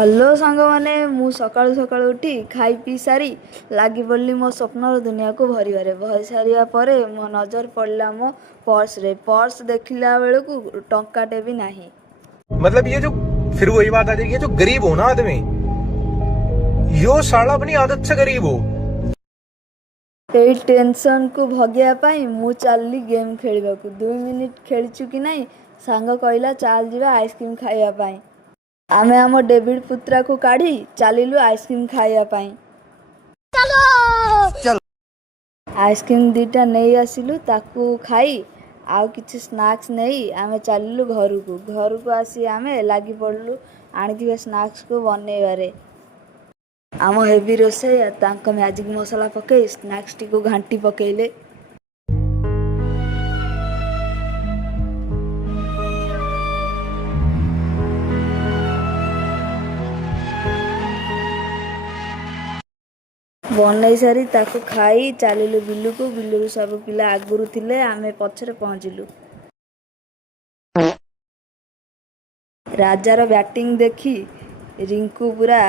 Hello ସାଙ୍ଗମାନେ, ମୁଁ ସକାଳୁ ସକାଳୁ ଉଠି ଖାଇ ପିଇ ସାରି ଲାଗି ପଡ଼ିଲି ମୋ ସ୍ୱପ୍ନର ଦୁନିଆକୁ ଭରିବାରେ। ଭରି ସାରିବା ପରେ ମୋ ନଜର ପଡ଼ିଲା ମୋ पर्सरे। पर्स ଦେଖିଲା ବେଳକୁ ଟଙ୍କାଟେ ବି ନାହିଁ। मतलब ये जो फिर वही बात आ जाएगी, जो गरीब हो ना आदमी, यो साला अपनी आदत से गरीब हो। ଏଇ ଟେନସନକୁ ଭଗିବା ପାଇଁ ମୁଁ ଚାଲିଲି ଗେମ୍ ଖେଳିବାକୁ। 2 ମିନିଟ୍ ଖେଳିଛୁ କି ନାହିଁ, ସାଙ୍ଗ କହିଲା ଚାଲ ଯିବା ଆଇସ୍କ୍ରିମ୍ ଖାଇବା ପାଇଁ। ଆମେ ଆମ ଡେଭିଡ୍ ପୁତ୍ରାକୁ କାଢ଼ି ଚାଲିଲୁ ଆଇସ୍କ୍ରିମ୍ ଖାଇବା ପାଇଁ। ଆଇସ୍କ୍ରିମ୍ 2ଟା ନେଇ ଆସିଲୁ, ତାକୁ ଖାଇ ଆଉ କିଛି ସ୍ନାକ୍ସ ନେଇ ଆମେ ଚାଲିଲୁ ଘରକୁ। ଘରକୁ ଆସି ଆମେ ଲାଗି ପଡ଼ିଲୁ ଆଣିଥିବା ସ୍ନାକ୍ସକୁ ବନେଇବାରେ। ଆମ ହେଭି ରୋଷେଇଆ ତାଙ୍କ ମ୍ୟାଜିକ୍ ମସଲା ପକାଇ ସ୍ନାକ୍ସଟିକୁ ଘାଣ୍ଟି ପକାଇଲେ। ବନେଇ ସାରି ତାକୁ ଖାଇ ଚାଲିଲୁ ବିଲକୁ। ବିଲରୁ ସବୁ ପିଲା ଆଗରୁ ଥିଲେ, ଆମେ ପଛରେ ପହଞ୍ଚିଲୁ। ରାଜାର ବ୍ୟାଟିଂ ଦେଖି ରିଙ୍କୁ ପୁରା